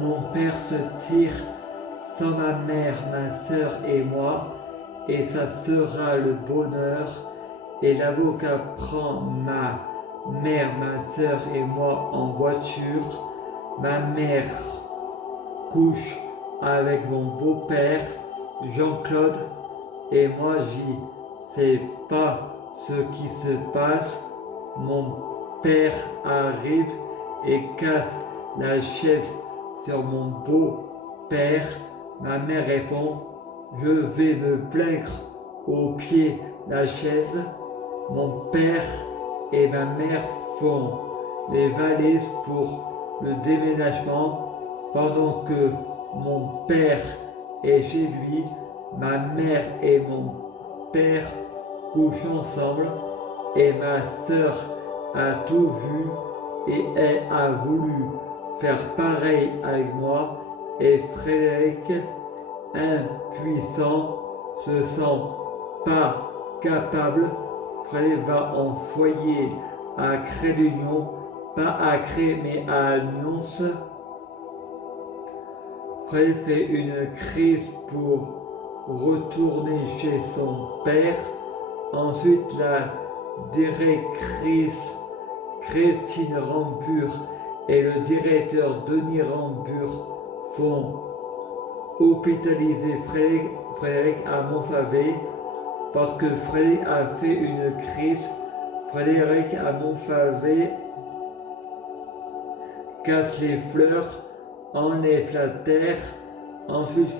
Mon père se tire sans ma mère, ma sœur et moi, et ça sera le bonheur. Et l'avocat prend ma mère, ma sœur et moi en voiture. Ma mère couche avec mon beau-père, Jean-Claude, et moi j'y sais pas ce qui se passe. Mon père arrive et casse la chaise sur mon beau-père. Ma mère répond, je vais me plaindre au pied de la chaise. Mon père et ma mère font les valises pour le déménagement pendant que mon père est chez lui. Ma mère et mon père couchent ensemble et ma sœur a tout vu et elle a voulu faire pareil avec moi et Frédéric, impuissant, se sent pas capable. Frédéric va en foyer à Cré-l'Union, pas à Cré mais à Nyons. Frédéric fait une crise pour retourner chez son père. Ensuite, la directrice Christine Rambure et le directeur Denis Rambure font hospitaliser Frédéric à Montfavet parce que Frédéric a fait une crise. Frédéric à Montfavet casse les fleurs, enlève la terre. Ensuite,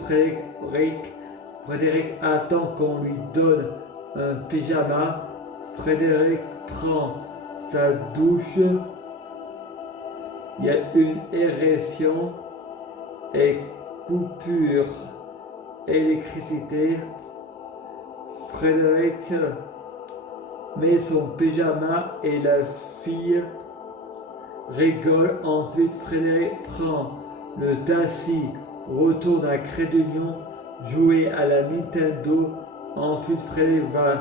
Frédéric attend qu'on lui donne un pyjama. Frédéric prend sa douche. Il y a une érection et coupure électricité. Frédéric met son pyjama et la fille rigole. Ensuite, Frédéric prend le taxi, retourne à Cré-l'Union, jouer à la Nintendo. Ensuite, Frédéric va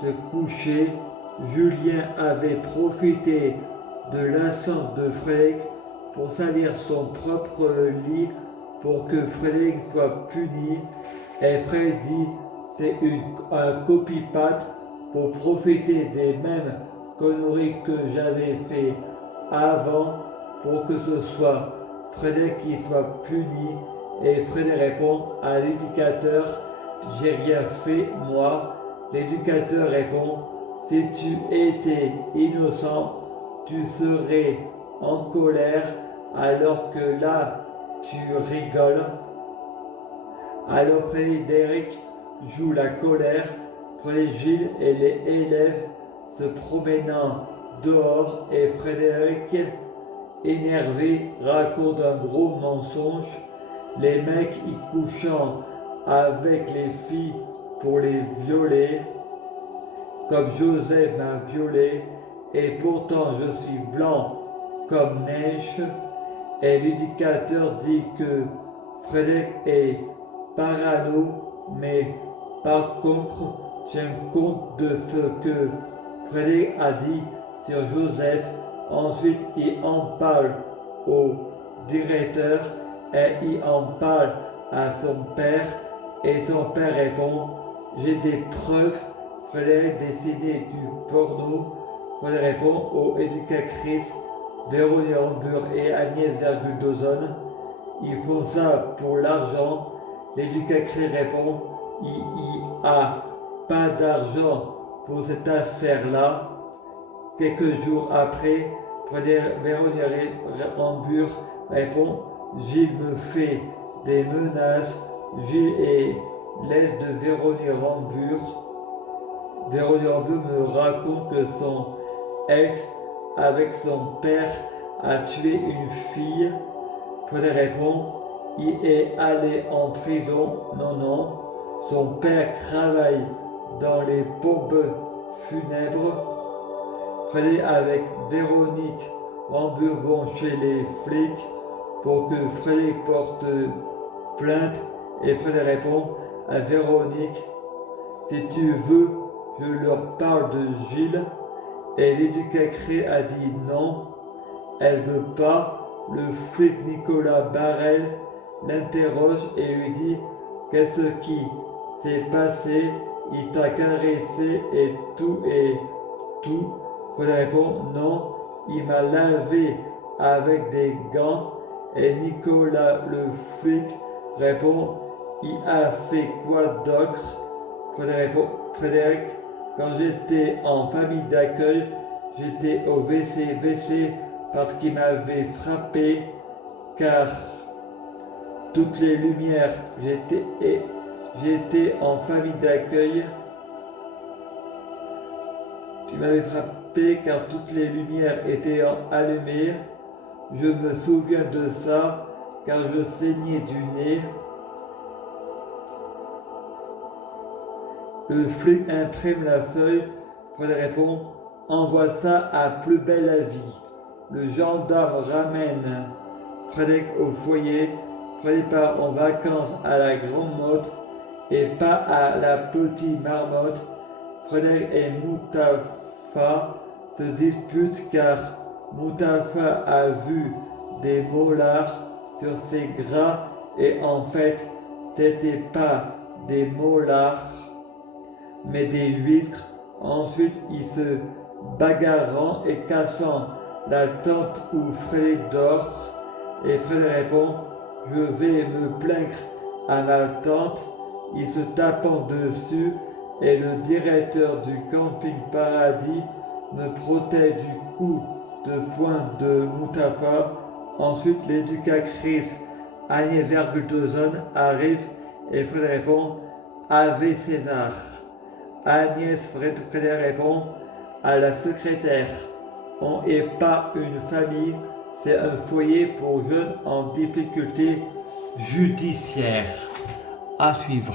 se coucher. Julien avait profité de l'absence de Frédéric pour salir son propre lit pour que Frédéric soit puni. Et Frédéric dit c'est un copie-patte pour profiter des mêmes conneries que j'avais fait avant pour que ce soit Frédéric qui soit puni. Et Frédéric répond à l'éducateur, j'ai rien fait moi. L'éducateur répond, si tu étais innocent, tu serais en colère alors que là tu rigoles. Alors Frédéric joue la colère. Gilles et les élèves se promenant dehors et Frédéric, énervé, raconte un gros mensonge. Les mecs y couchant avec les filles pour les violer, comme Joseph m'a violé, et pourtant je suis blanc comme neige. Et l'éducateur dit que Frédéric est parano, mais par contre, tiens compte de ce que Frédéric a dit sur Joseph. Ensuite, il en parle au directeur et il en parle à son père. Et son père répond, j'ai des preuves. Frédéric décidait du porno. Frédéric répond aux éducatrices Véronique Rambure et Agnès Dozon. Ils font ça pour l'argent. L'éducatrice répond, il n'y a pas d'argent pour cette affaire-là. Quelques jours après, Véronique Rambure répond, Gilles me fait des menaces. Gilles est l'aise de Véronique Rambure. Véronique Rambure me raconte que son ex, avec son père, a tué une fille. Frédéric répond, il est allé en prison. Non, son père travaille dans les pompes funèbres. Frédéric avec Véronique Rambure vont chez les flics pour que Frédéric porte plainte. Et Frédéric répond à Véronique, si tu veux, je leur parle de Gilles. Et l'éducatrice a dit non. elle veut pas. Le flic Nicolas Barrel l'interroge et lui dit: qu'est-ce qui s'est passé? Il t'a caressé et tout et tout. Frédéric répond: non, il m'a lavé avec des gants. Et Nicolas le flic répond: il a fait quoi d'autre? Frédéric répond: Frédéric, quand j'étais en famille d'accueil, j'étais au WC parce qu'il m'avait frappé car toutes les lumières, j'étais en famille d'accueil. Tu m'avais frappé car toutes les lumières étaient allumées. Je me souviens de ça car je saignais du nez. Le flic imprime la feuille. Frédéric répond: envoie ça à Plus belle la vie. Le gendarme ramène Frédéric au foyer. Frédéric part en vacances à la Grande Motte et pas à la Petite Marmotte. Frédéric et Mustapha se disputent car Mustapha a vu des molars sur ses gras et en fait c'était pas des molars mais des huîtres. Ensuite ils se bagarrant et cassant la tente où Frédéric dort et Frédéric répond: je vais me plaindre à ma tante. Il se tapant dessus et le directeur du camping Paradis me protège du coup de poing de Mustapha. Ensuite l'éducatrice Agnès Vergultozon arrive et Frédéric répond: Ave César. Agnès Frédéric répond à la secrétaire: on n'est pas une famille, c'est un foyer pour jeunes en difficulté judiciaire. À suivre.